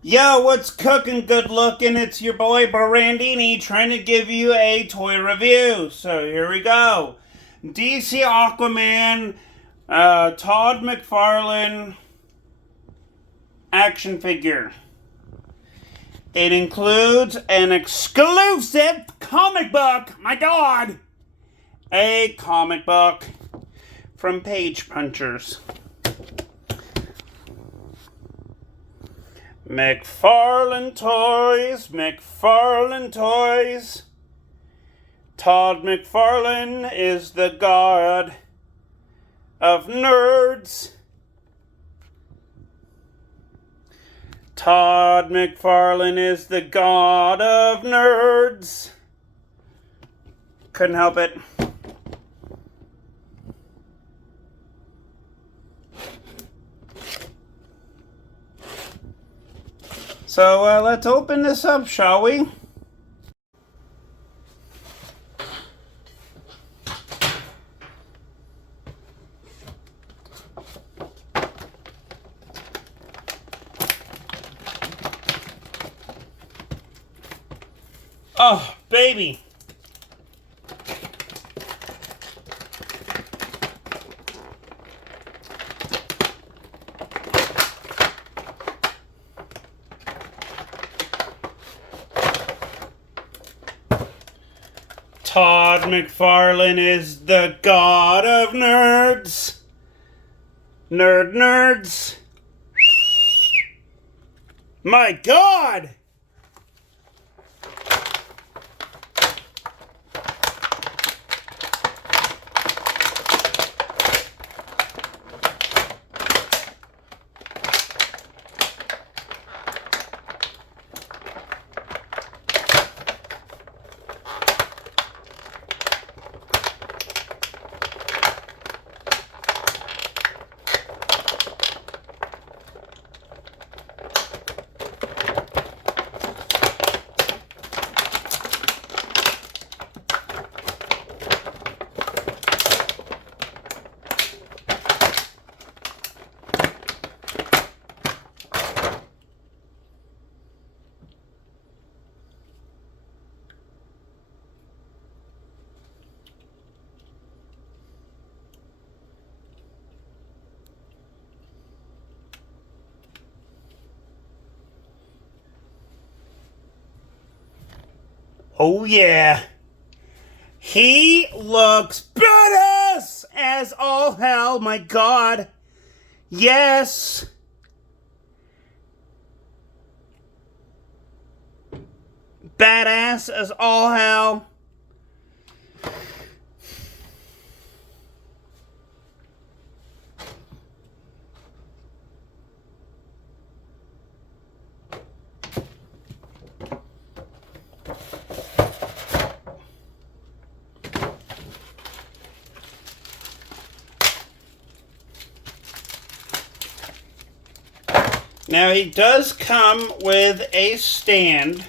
Yo, what's cooking, good looking? It's your boy Barandini trying to give you a toy review. So here we go. DC Aquaman, Todd McFarlane action figure. It includes an exclusive comic book. My God! A comic book from Page Punchers. McFarlane Toys, McFarlane Toys. Todd McFarlane is the god of nerds. Todd McFarlane is the god of nerds. Couldn't help it. So let's open this up, shall we? Oh, baby. Todd McFarlane is the god of nerds. Nerds. My God! Oh yeah. He looks badass as all hell, my God. Yes. Badass as all hell. Now he does come with a stand.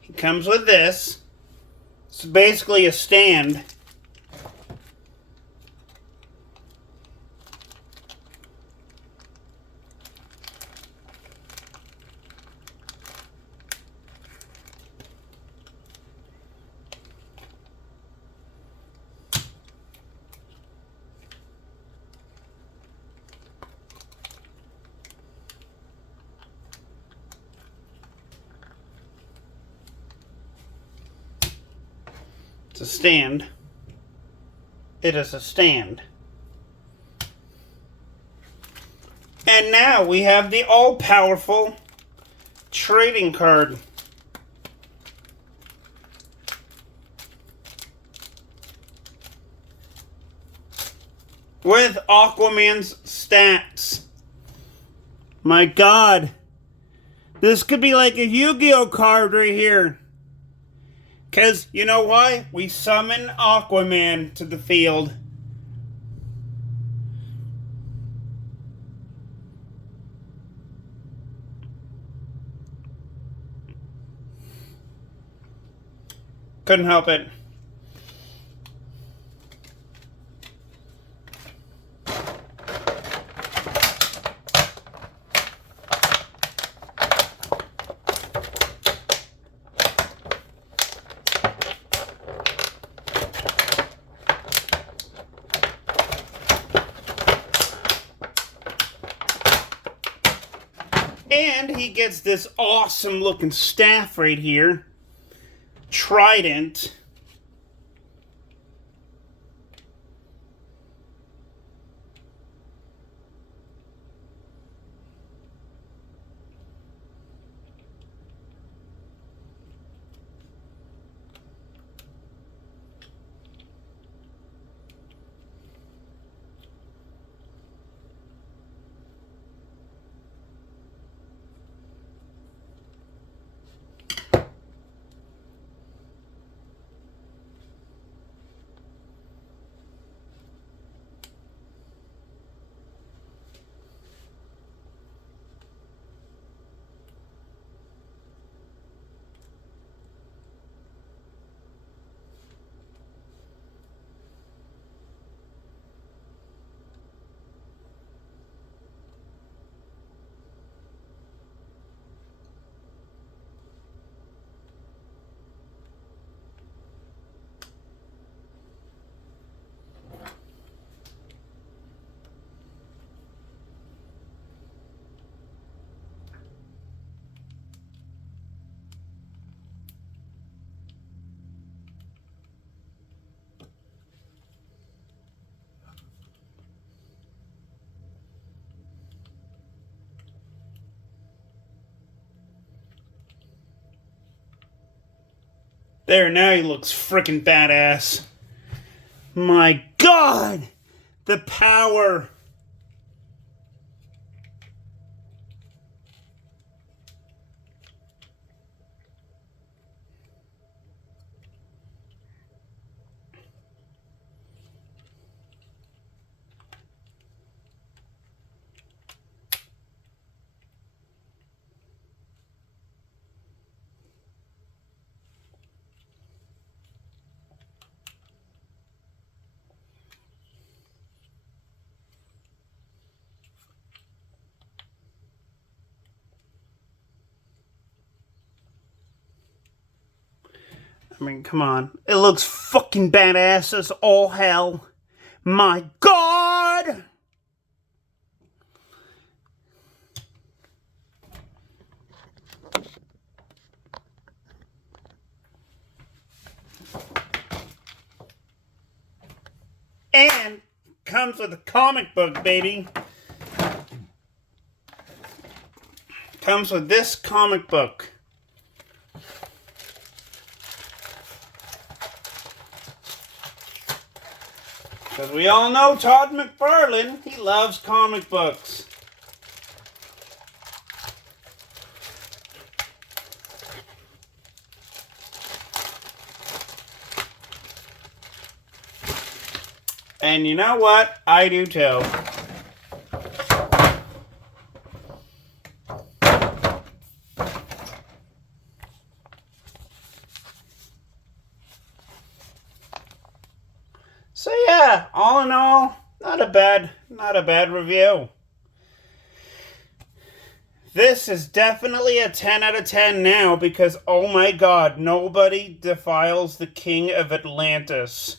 He comes with this. It's basically a stand. It's a stand. It is a stand. And now we have the all-powerful trading card. With Aquaman's stats. My God. This could be like a Yu-Gi-Oh card right here. Because, you know why? We summon Aquaman to the field. Couldn't help it. And he gets this awesome looking staff right here. Trident. There, now he looks freaking badass. My God! The power! I mean, come on. It looks fucking badass as all hell. My God! And comes with a comic book, baby. Comes with this comic book. Because we all know Todd McFarlane, he loves comic books. And you know what? I do too. So yeah, all in all, not a bad review. This is definitely a 10 out of 10 now because, oh my God, nobody defiles the King of Atlantis.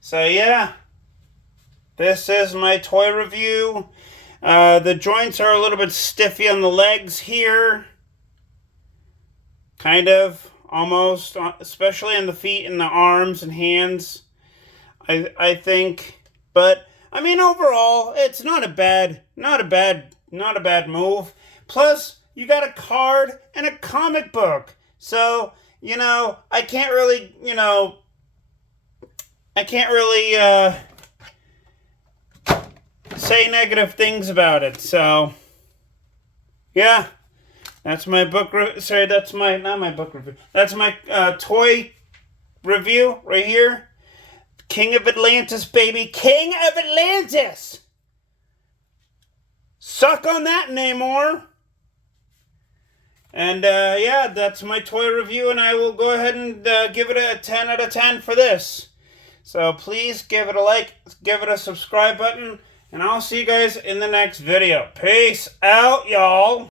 So yeah, this is my toy review. The joints are a little bit stiffy on the legs here. Kind of, almost, especially on the feet and the arms and hands, I think. But, I mean, overall, it's not a bad move. Plus, you got a card and a comic book. So, you know, I can't really say negative things about it. So, yeah. That's my book that's my toy review right here. King of Atlantis, baby. King of Atlantis! Suck on that, Namor. And, yeah, that's my toy review, and I will go ahead and give it a 10 out of 10 for this. So please give it a like, give it a subscribe button, and I'll see you guys in the next video. Peace out, y'all.